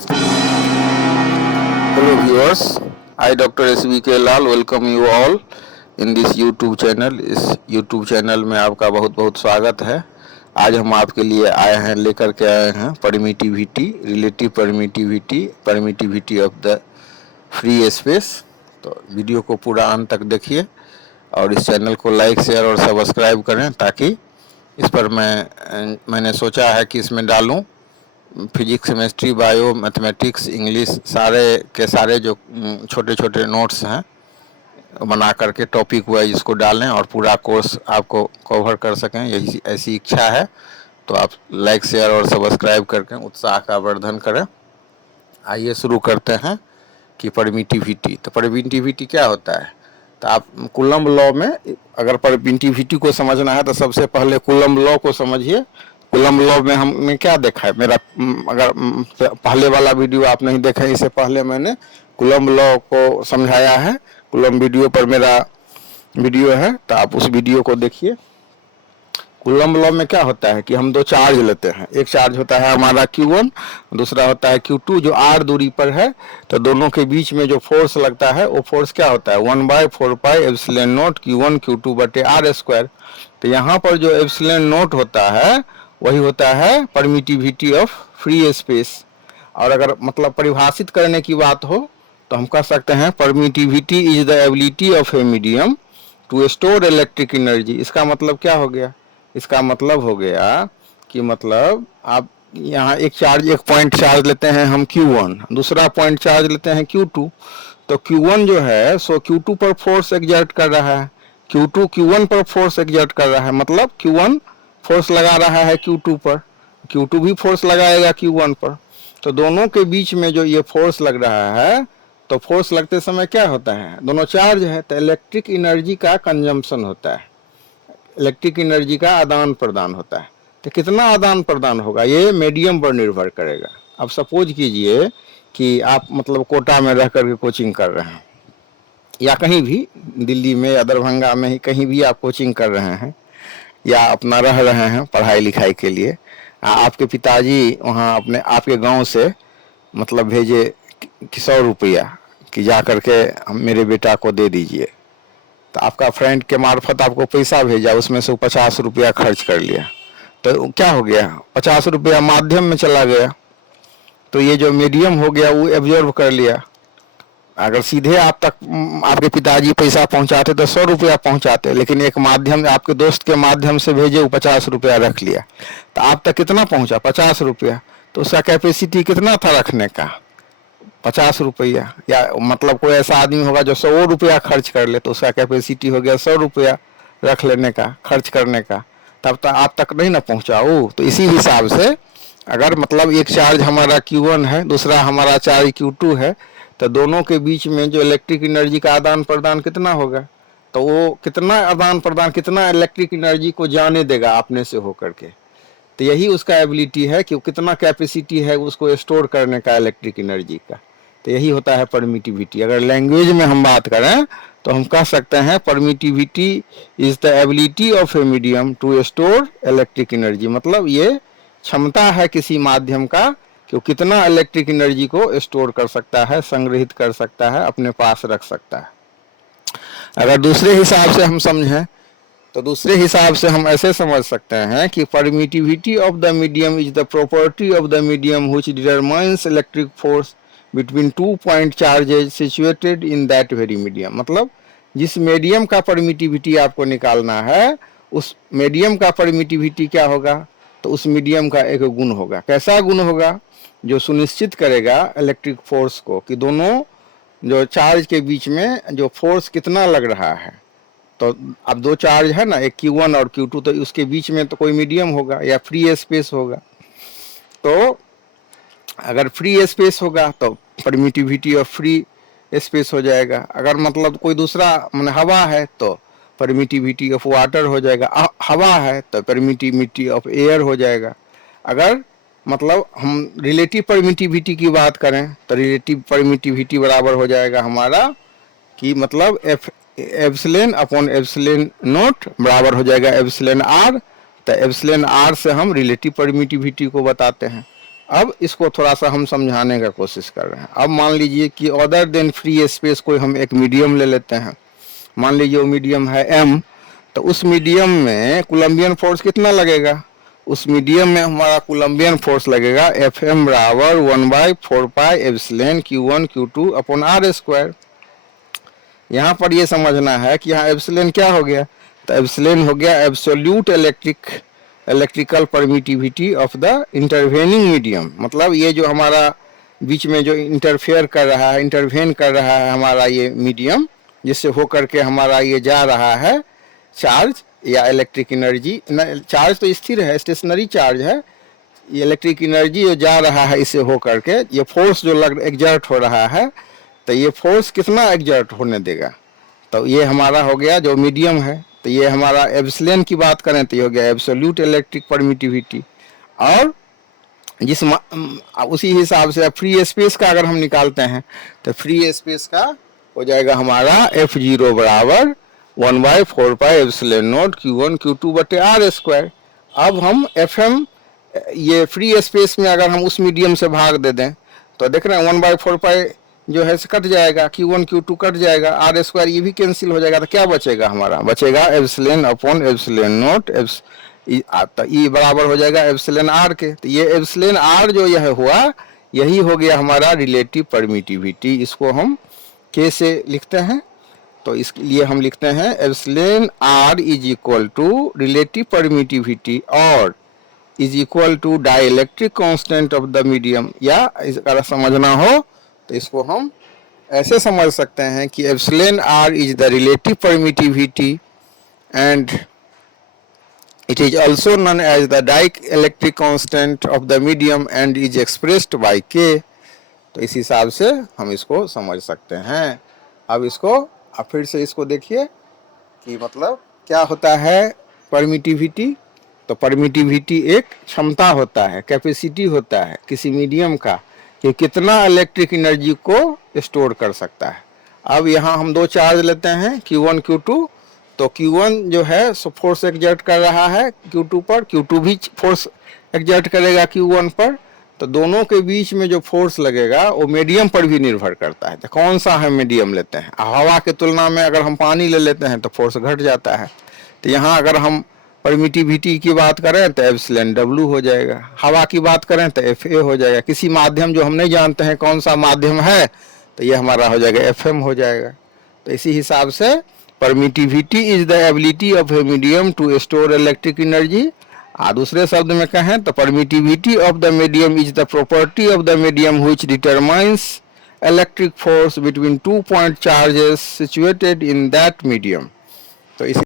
Hello viewers, I Dr. SVK Lal welcome you all in this YouTube channel। इस YouTube channel में आपका बहुत बहुत स्वागत है। आज हम आपके लिए लेकर के आए हैं permittivity, relative permittivity of the free space. तो वीडियो को पूरा अंत तक देखिए और इस चैनल को लाइक शेयर और सब्सक्राइब करें ताकि इस पर मैंने सोचा है कि इसमें डालूं physics, chemistry, bio, mathematics, English सारे के सारे जो छोटे छोटे नोट्स हैं बना करके टॉपिक वाइज इसको डालें और पूरा कोर्स आपको कवर कर सकें, यही ऐसी इच्छा है। तो आप लाइक शेयर और सब्सक्राइब करके उत्साह का वर्धन करें। आइए शुरू करते हैं कि परमिटिविटी। तो परमिटिविटी क्या होता है? तो आप कूलम्ब लॉ में अगर परमिटिविटी को समझना है तो सबसे पहले कूलम्ब लॉ को समझिए। कूलम्ब लॉ में हमने क्या देखा है, मेरा अगर पहले वाला वीडियो आप नहीं देखे, इससे पहले मैंने कूलम्ब लॉ को समझाया है। कूलम्ब वीडियो पर मेरा वीडियो है, तो आप उस वीडियो को देखिए। कूलम्ब लॉ में क्या होता है कि हम दो चार्ज लेते हैं। एक चार्ज होता है हमारा Q1, दूसरा होता है Q2 जो r दूरी पर है। तो दोनों के बीच में जो फोर्स लगता है वो फोर्स क्या होता है, 1/4 pi epsilon not Q1 Q2 बटे r स्क्वायर। तो यहाँ पर जो एप्सिलॉन नॉट होता है वही होता है परमिटिविटी ऑफ फ्री स्पेस। और अगर मतलब परिभाषित करने की बात हो तो हम कह सकते हैं permittivity is the ability of a medium to store electric energy. इसका मतलब क्या हो गया? इसका मतलब हो गया कि मतलब आप यहाँ एक पॉइंट चार्ज लेते हैं हम Q1, दूसरा पॉइंट चार्ज लेते हैं Q2। तो Q1 जो है सो Q2 पर फोर्स एक्सर्ट कर रहा है, Q2 Q1 पर फोर्स एक्सर्ट कर रहा है, मतलब Q1 फोर्स लगा रहा है Q2 पर, Q2 भी फोर्स लगाएगा Q1 पर। तो दोनों के बीच में जो ये फोर्स लग रहा है, तो फोर्स लगते समय क्या होता है, दोनों चार्ज है तो इलेक्ट्रिक एनर्जी का कंजम्पशन होता है, इलेक्ट्रिक एनर्जी का आदान प्रदान होता है। तो कितना आदान प्रदान होगा ये मीडियम पर निर्भर करेगा। अब सपोज कीजिए कि आप मतलब कोटा में रह करके कोचिंग कर रहे हैं, या कहीं भी दिल्ली में या दरभंगा में ही कहीं भी आप कोचिंग कर रहे हैं या अपना रह रहे हैं पढ़ाई लिखाई के लिए। आपके पिताजी वहाँ अपने आपके गांव से मतलब भेजे कि 100 रुपया कि जा करके मेरे बेटा को दे दीजिए। तो आपका फ्रेंड के मार्फत आपको पैसा भेजा, उसमें से 50 रुपया खर्च कर लिया, तो क्या हो गया, 50 रुपया माध्यम में चला गया। तो ये जो मीडियम हो गया वो एब्जॉर्ब कर लिया। अगर सीधे आप तक आपके पिताजी पैसा पहुंचाते तो 100 रुपया पहुंचाते, लेकिन एक माध्यम आपके दोस्त के माध्यम से भेजे, वो 50 रुपया रख लिया। तो आप तक कितना पहुंचा, 50 रुपया। तो उसका कैपेसिटी कितना था रखने का, 50 रुपया। या मतलब कोई ऐसा आदमी होगा जो 100 रुपया खर्च कर ले, तो उसका कैपेसिटी हो गया 100 रुपया रख लेने का, खर्च करने का। तब तक आप तक नहीं ना पहुंचा वो। तो इसी हिसाब से अगर मतलब एक चार्ज हमारा Q1 है, दूसरा हमारा चार्ज Q2 है, तो दोनों के बीच में जो इलेक्ट्रिक एनर्जी का आदान प्रदान कितना होगा, तो वो कितना आदान प्रदान, कितना इलेक्ट्रिक एनर्जी को जाने देगा अपने से होकर के। तो यही उसका एबिलिटी है कि कितना कैपेसिटी है उसको स्टोर करने का इलेक्ट्रिक एनर्जी का। तो यही होता है परमिटिविटी। अगर लैंग्वेज में हम बात करें तो हम कह सकते हैं permittivity is the ability of a medium to store electric energy. मतलब ये क्षमता है किसी माध्यम का कि वो कितना इलेक्ट्रिक एनर्जी को स्टोर कर सकता है, संग्रहित कर सकता है, अपने पास रख सकता है। अगर दूसरे हिसाब से हम समझें तो दूसरे हिसाब से हम ऐसे समझ सकते हैं कि permittivity of the medium is the property of the medium which determines electric force between 2 point charges situated in that very medium. मतलब जिस मीडियम का परमिटिविटी आपको निकालना है, उस मीडियम का परमिटिविटी क्या होगा, तो उस मीडियम का एक गुण होगा। कैसा गुण होगा, जो सुनिश्चित करेगा इलेक्ट्रिक फोर्स को कि दोनों जो चार्ज के बीच में जो फोर्स कितना लग रहा है। तो अब दो चार्ज है ना, एक Q1 और Q2, तो उसके बीच में तो कोई मीडियम होगा या फ्री स्पेस होगा। तो अगर फ्री स्पेस होगा तो परमिटिविटी ऑफ फ्री स्पेस हो जाएगा। अगर मतलब कोई दूसरा मतलब हवा है तो परमिटिविटी ऑफ वाटर हो जाएगा, हवा है तो परमिटिविटी ऑफ एयर हो जाएगा। अगर मतलब हम रिलेटिव परमिटिविटी की बात करें तो रिलेटिव परमिटिविटी बराबर हो जाएगा हमारा कि मतलब एप्सिलॉन अपॉन एप्सिलॉन नॉट बराबर हो जाएगा एप्सिलॉन आर। तो एप्सिलॉन आर से हम रिलेटिव परमिटिविटी को बताते हैं। अब इसको थोड़ा सा हम समझाने का कोशिश कर रहे हैं। अब मान लीजिए कि अदर देन फ्री स्पेस कोई हम एक मीडियम ले लेते हैं। मान लीजिए वो मीडियम है m, तो उस मीडियम में कोलम्बियन फोर्स कितना लगेगा? उस मीडियम में हमारा कोलम्बियन फोर्स लगेगा एफ एम बराबर 1/4 epsilon Q1 Q2 upon R square. यहाँ पर ये समझना है कि यहाँ एप्सिलॉन क्या हो गया, तो एप्सिलॉन हो गया absolute electrical permittivity of the intervening medium. मतलब ये जो हमारा बीच में जो इंटरफेयर कर रहा है, इंटरवेन कर रहा है हमारा ये मीडियम, जिससे होकर के हमारा ये जा रहा है चार्ज या इलेक्ट्रिक एनर्जी। चार्ज तो स्थिर है, स्टेशनरी चार्ज है, ये इलेक्ट्रिक एनर्जी जो जा रहा है इससे होकर के ये फोर्स जो एग्जर्ट हो रहा है, तो ये फोर्स कितना एग्जर्ट होने देगा? तो ये हमारा हो गया जो मीडियम है। तो ये हमारा एप्सिलॉन की बात करें तो ये हो गया एब्सोल्यूट इलेक्ट्रिक परमिटिविटी। और जिस उसी हिसाब से फ्री स्पेस का अगर हम निकालते हैं तो फ्री स्पेस का हो जाएगा हमारा F0 बराबर 1/4 एप्सिलॉन नॉट Q1 Q2 बटे R स्क्वायर। अब हम FM ये फ्री स्पेस में अगर हम उस मीडियम से भाग दे दें तो देख रहे हैं 1/4 जो है कट जाएगा, Q1 Q2 कट जाएगा, R स्क्वायर ये भी कैंसिल हो जाएगा। तो क्या बचेगा हमारा? बचेगा एप्सिलॉन अपॉन एप्सिलॉन नॉट तो ई बराबर हो जाएगा एप्सिलॉन R के। तो ये एप्सिलॉन R जो यह हुआ यही हो गया हमारा रिलेटिव परमिटिविटी। इसको हम K से लिखते हैं, तो इसके लिए हम लिखते हैं epsilon R is equal to relative permittivity और is equal to dielectric constant of the medium. या अगर समझना हो तो इसको हम ऐसे समझ सकते हैं कि epsilon R is the relative permittivity and it is also known as the dielectric constant of the medium and is expressed by K। तो इस हिसाब से हम इसको समझ सकते हैं। अब इसको अब फिर से इसको देखिए कि मतलब क्या होता है परमिटिविटी। तो परमिटिविटी एक क्षमता होता है, कैपेसिटी होता है किसी मीडियम का कि कितना इलेक्ट्रिक एनर्जी को स्टोर कर सकता है। अब यहाँ हम दो चार्ज लेते हैं Q1 Q2, तो Q1 जो है सो फोर्स एग्जर्ट कर रहा है Q2 पर, Q2 भी फोर्स एग्जर्ट करेगा Q1 पर। तो दोनों के बीच में जो फोर्स लगेगा वो मीडियम पर भी निर्भर करता है। तो कौन सा है मीडियम लेते हैं? हवा के तुलना में अगर हम पानी ले लेते हैं तो फोर्स घट जाता है। तो यहाँ अगर हम परमिटिविटी की बात करें तो एप्सिलॉन W हो जाएगा, हवा की बात करें तो FA हो जाएगा। किसी माध्यम जो हम नहीं जानते हैं कौन सा माध्यम है तो ये हमारा हो जाएगा FM हो जाएगा। तो इसी हिसाब से permittivity is the ability of a medium to store electric energy. दूसरे शब्द में कहें तो permittivity of the medium is the property of the medium which determines electric force between 2 point charges situated in that medium. तो इस